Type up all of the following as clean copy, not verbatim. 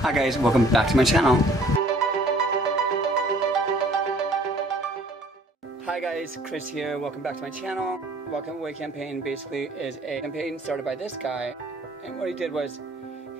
Hi guys, welcome back to my channel. Hi guys, Chris here, welcome back to my channel. WalkAway campaign basically is a campaign started by this guy, and what he did was,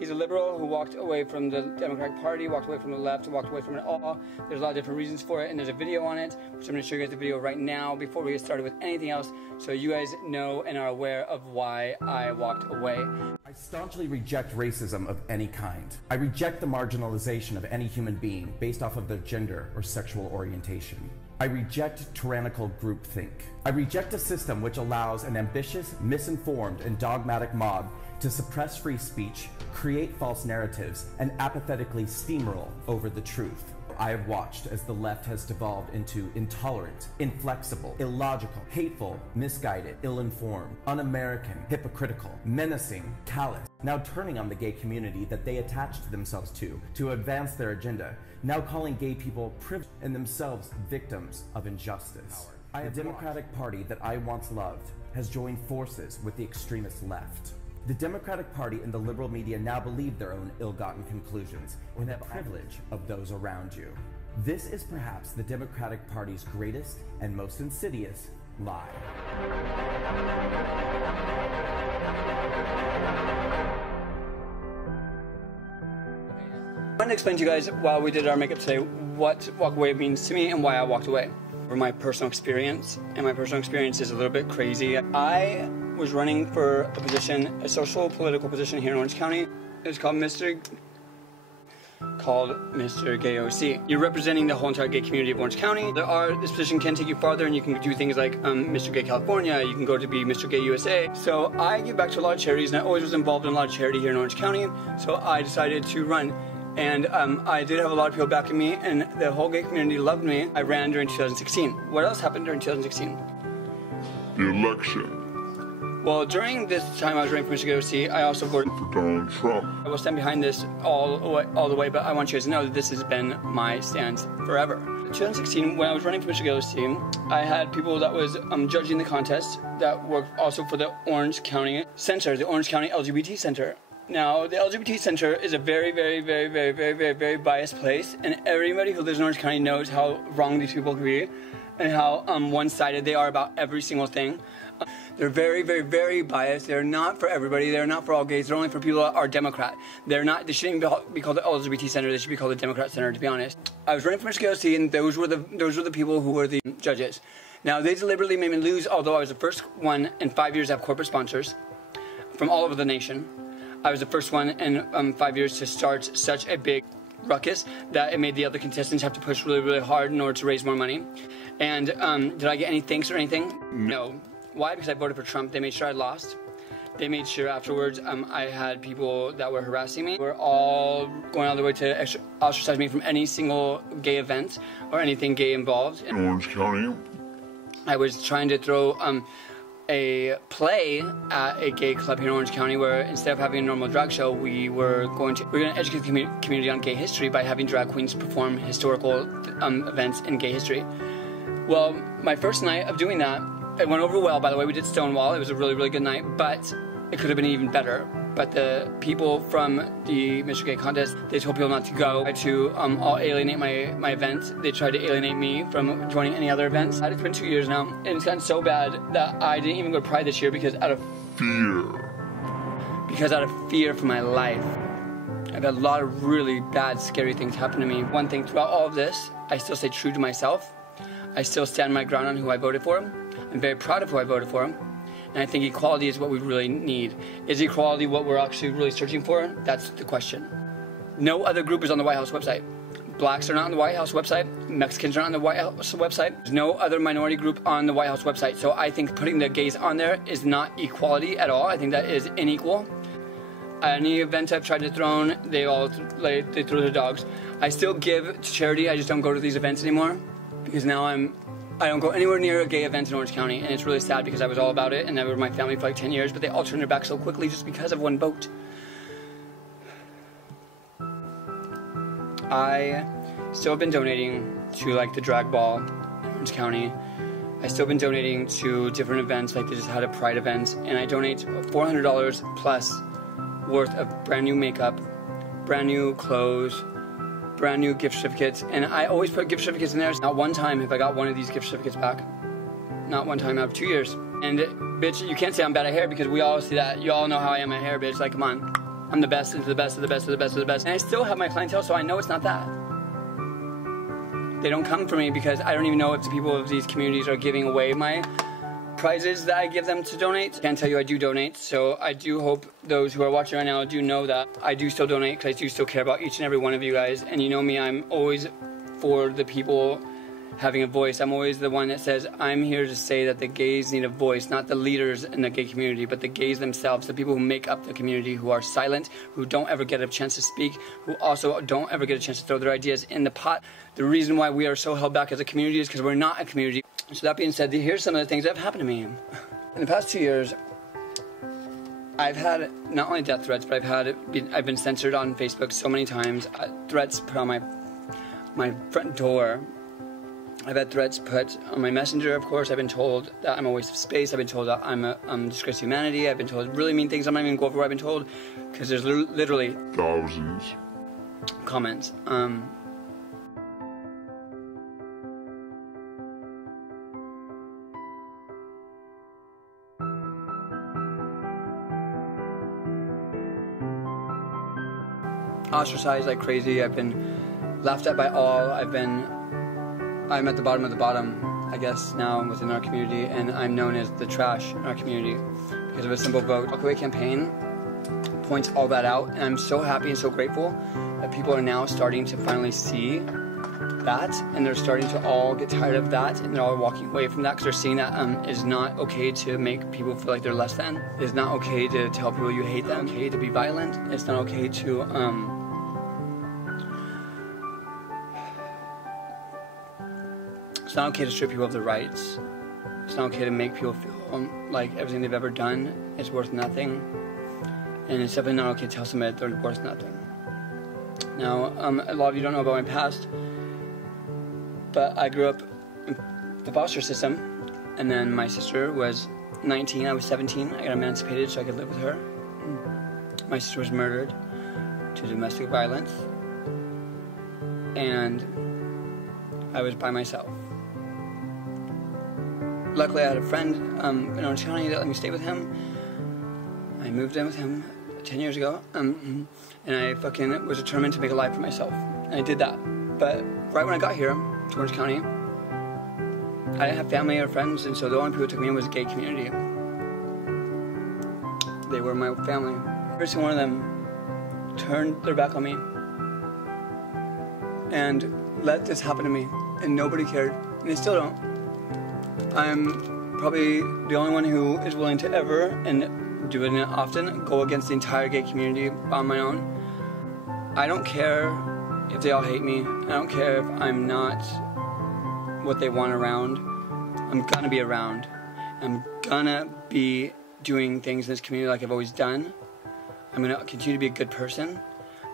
he's a liberal who walked away from the Democratic Party, walked away from the left, walked away from it all. There's a lot of different reasons for it, and there's a video on it, which I'm going to show you guys the video right now before we get started with anything else, so you guys know and are aware of why I walked away. I staunchly reject racism of any kind. I reject the marginalization of any human being based off of their gender or sexual orientation. I reject tyrannical groupthink. I reject a system which allows an ambitious, misinformed, and dogmatic mob to suppress free speech, create false narratives, and apathetically steamroll over the truth. I have watched as the left has devolved into intolerant, inflexible, illogical, hateful, misguided, ill-informed, un-American, hypocritical, menacing, callous, now turning on the gay community that they attached themselves to advance their agenda, now calling gay people privileged and themselves victims of injustice. The Democratic Party that I once loved has joined forces with the extremist left. The Democratic Party and the liberal media now believe their own ill-gotten conclusions and the privilege of those around you. This is perhaps the Democratic Party's greatest and most insidious lie. I wanted to explain to you guys while we did our makeup today what WalkAway means to me and why I walked away. For my personal experience, and my personal experience is a little bit crazy. I was running for a position, a social political position here in Orange County. It was called Mr. Gay OC. You're representing the whole entire gay community of Orange County. This position can take you farther, and you can do things like Mr. Gay California, you can go to be Mr. Gay USA. So I give back to a lot of charities, and I always was involved in a lot of charity here in Orange County, so I decided to run. And I did have a lot of people backing me, and the whole gay community loved me. I ran during 2016. What else happened during 2016? The election. Well, during this time I was running for Michigan OC, I also voted for Donald Trump. I will stand behind this all the way, but I want you guys to know that this has been my stance forever. In 2016, when I was running for Michigan OC, I had people that was judging the contest that worked also for the Orange County Center, the Orange County LGBT Center. Now, the LGBT Center is a very, very, very, very, very, very, very biased place, and everybody who lives in Orange County knows how wrong these people can be, and how one-sided they are about every single thing. They're very, very, very biased. They're not for everybody. They're not for all gays. They're only for people that are Democrat. They're not. They shouldn't be called the LGBT Center. They should be called the Democrat Center, to be honest. I was running for Michigan OC, and those were the people who were the judges. Now, they deliberately made me lose, although I was the first one in 5 years to have corporate sponsors from all over the nation. I was the first one in 5 years to start such a big ruckus that it made the other contestants have to push really, really hard in order to raise more money. And did I get any thanks or anything? No. Why? Because I voted for Trump. They made sure I lost. They made sure afterwards I had people that were harassing me. We're all going all the way to ostracize me from any single gay event or anything gay involved. In Orange County. I was trying to throw a play at a gay club here in Orange County where instead of having a normal drag show, we're going to educate the community on gay history by having drag queens perform historical events in gay history. Well, my first night of doing that, it went over well. By the way, we did Stonewall. It was a really, really good night, but it could have been even better. But the people from the Mr. Gay contest, they told people not to go, to all alienate my event. They tried to alienate me from joining any other events. It's been 2 years now, and it's gotten so bad that I didn't even go to Pride this year because out of fear. Because out of fear for my life. I've had a lot of really bad, scary things happen to me. One thing, throughout all of this, I still stay true to myself. I still stand my ground on who I voted for. I'm very proud of who I voted for. And I think equality is what we really need. Is equality what we're actually really searching for? That's the question. No other group is on the White House website. Blacks are not on the White House website. Mexicans are not on the White House website. There's no other minority group on the White House website. So I think putting the gays on there is not equality at all. I think that is unequal. Any event I've tried to throw, they throw their dogs. I still give to charity. I just don't go to these events anymore because now I don't go anywhere near a gay event in Orange County, and it's really sad because I was all about it, and I was with my family for like 10 years, but they all turned their back so quickly just because of one vote. I still have been donating to like the drag ball in Orange County. I still been donating to different events, like they just had a Pride event, and I donate $400 plus worth of brand new makeup, brand new clothes, brand new gift certificates, and I always put gift certificates in there. Not one time have I got one of these gift certificates back. Not one time out of 2 years. And bitch, you can't say I'm bad at hair because we all see that. You all know how I am at hair, bitch. Like, come on. I'm the best of the best of the best of the best of the best. And I still have my clientele, so I know it's not that. They don't come for me because I don't even know if the people of these communities are giving away my prizes that I give them to donate. I can't tell you I do donate, so I do hope those who are watching right now do know that I do still donate because I do still care about each and every one of you guys. And you know me, I'm always for the people having a voice. I'm always the one that says, I'm here to say that the gays need a voice, not the leaders in the gay community, but the gays themselves, the people who make up the community, who are silent, who don't ever get a chance to speak, who also don't ever get a chance to throw their ideas in the pot. The reason why we are so held back as a community is because we're not a community. So that being said, here's some of the things that have happened to me. In the past 2 years, I've had not only death threats, but I've been censored on Facebook so many times. Threats put on my front door. I've had threats put on my messenger, of course. I've been told that I'm a waste of space. I've been told that I'm a disgrace to humanity. I've been told really mean things. I'm not even going to go over what I've been told because there's literally thousands comments. Ostracized like crazy. I've been laughed at by all. I'm at the bottom of the bottom, I guess, now within our community, and I'm known as the trash in our community because of a simple vote. WalkAway campaign points all that out, and I'm so happy and so grateful that people are now starting to finally see that, and they're starting to all get tired of that, and they're all walking away from that because they're seeing that it's not okay to make people feel like they're less than. It's not okay to tell people you hate them. It's not okay to be violent. It's not okay to It's not okay to strip people of their rights. It's not okay to make people feel like everything they've ever done is worth nothing. And it's definitely not okay to tell somebody that they're worth nothing. Now, a lot of you don't know about my past, but I grew up in the foster system, and then my sister was 19, I was 17. I got emancipated so I could live with her. My sister was murdered to domestic violence, and I was by myself. Luckily, I had a friend in Orange County that let me stay with him. I moved in with him 10 years ago, and I fucking was determined to make a life for myself. And I did that. But right when I got here to Orange County, I didn't have family or friends, and so the only people who took me in was the gay community. They were my family. Every single one of them turned their back on me and let this happen to me, and nobody cared, and they still don't. I'm probably the only one who is willing to ever, and doing it often, go against the entire gay community on my own. I don't care if they all hate me. I don't care if I'm not what they want around. I'm gonna be around. I'm gonna be doing things in this community like I've always done. I'm gonna continue to be a good person.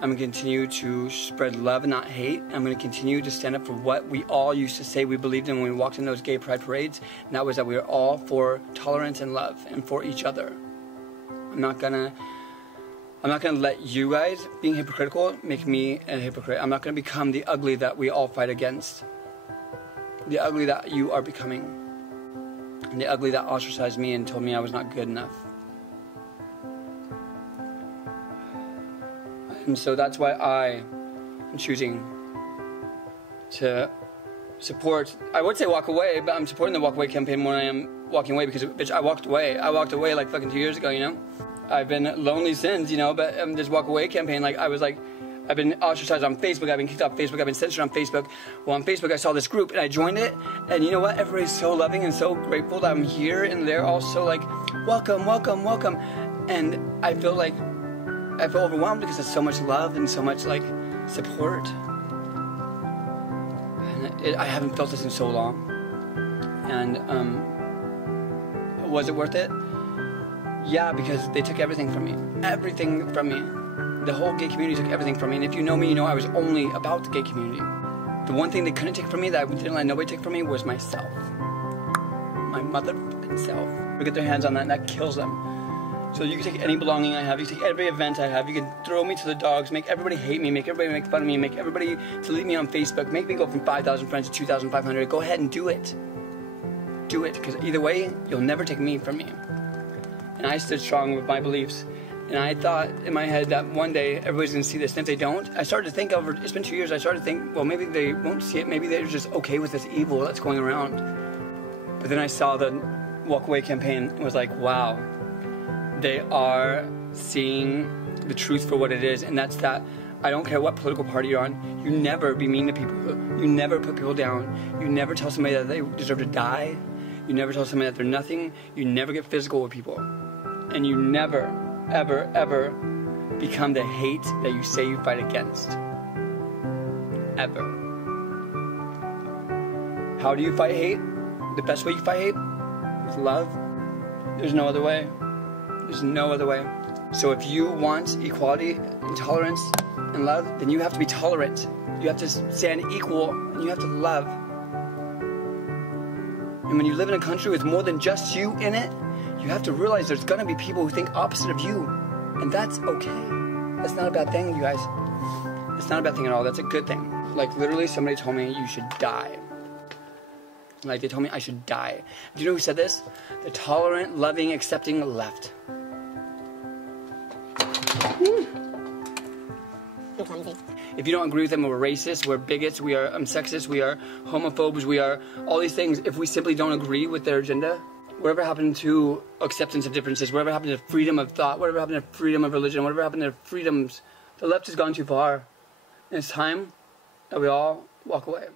I'm going to continue to spread love and not hate. I'm going to continue to stand up for what we all used to say we believed in when we walked in those gay pride parades, and that was that we were all for tolerance and love and for each other. I'm not gonna let you guys being hypocritical make me a hypocrite. I'm not gonna become the ugly that we all fight against. The ugly that you are becoming. And the ugly that ostracized me and told me I was not good enough. And so that's why I am choosing to support, I would say walk away, but I'm supporting the WalkAway campaign more than I am walking away because, bitch, I walked away. I walked away like fucking 2 years ago, you know? I've been lonely since, you know, but this WalkAway campaign, like, I've been ostracized on Facebook, I've been kicked off Facebook, I've been censored on Facebook. Well, on Facebook, I saw this group and I joined it, and you know what? Everybody's so loving and so grateful that I'm here, and they're all so like, welcome, welcome, welcome. And I feel overwhelmed because there's so much love and so much, like, support. And I haven't felt this in so long. And, was it worth it? Yeah, because they took everything from me. Everything from me. The whole gay community took everything from me. And if you know me, you know I was only about the gay community. The one thing they couldn't take from me, that I didn't let nobody take from me, was myself. My motherfucking self. They get their hands on that, and that kills them. So you can take any belonging I have, you can take every event I have, you can throw me to the dogs, make everybody hate me, make everybody make fun of me, make everybody delete me on Facebook, make me go from 5,000 friends to 2,500. Go ahead and do it. Do it, because either way, you'll never take me from me. And I stood strong with my beliefs. And I thought in my head that one day everybody's gonna see this, and if they don't, I started to think over, it's been 2 years, I started to think, well, maybe they won't see it, maybe they're just okay with this evil that's going around. But then I saw the WalkAway campaign and was like, wow, they are seeing the truth for what it is, and that's that I don't care what political party you're on, you never be mean to people, you never put people down, you never tell somebody that they deserve to die, you never tell somebody that they're nothing, you never get physical with people, and you never, ever, ever become the hate that you say you fight against. Ever. How do you fight hate? The best way you fight hate? With love. There's no other way. There's no other way. So if you want equality and tolerance and love, then you have to be tolerant. You have to stand equal, and you have to love. And when you live in a country with more than just you in it, you have to realize there's gonna be people who think opposite of you. And that's okay. That's not a bad thing, you guys. It's not a bad thing at all. That's a good thing. Like, literally, somebody told me you should die. Like, they told me I should die. Do you know who said this? The tolerant, loving, accepting left. If you don't agree with them, we're racist, we're bigots, we are sexist, we are homophobes, we are all these things. If we simply don't agree with their agenda, whatever happened to acceptance of differences, whatever happened to freedom of thought, whatever happened to freedom of religion, whatever happened to freedoms, the left has gone too far. And it's time that we all walk away.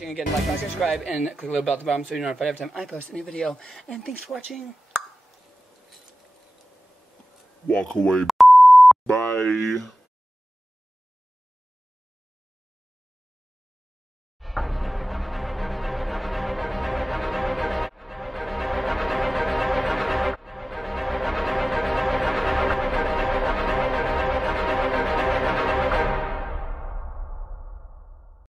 Again, like and subscribe, and click the little bell at the bottom so you're notified every time I post a new video. And thanks for watching. Walk away. Bye.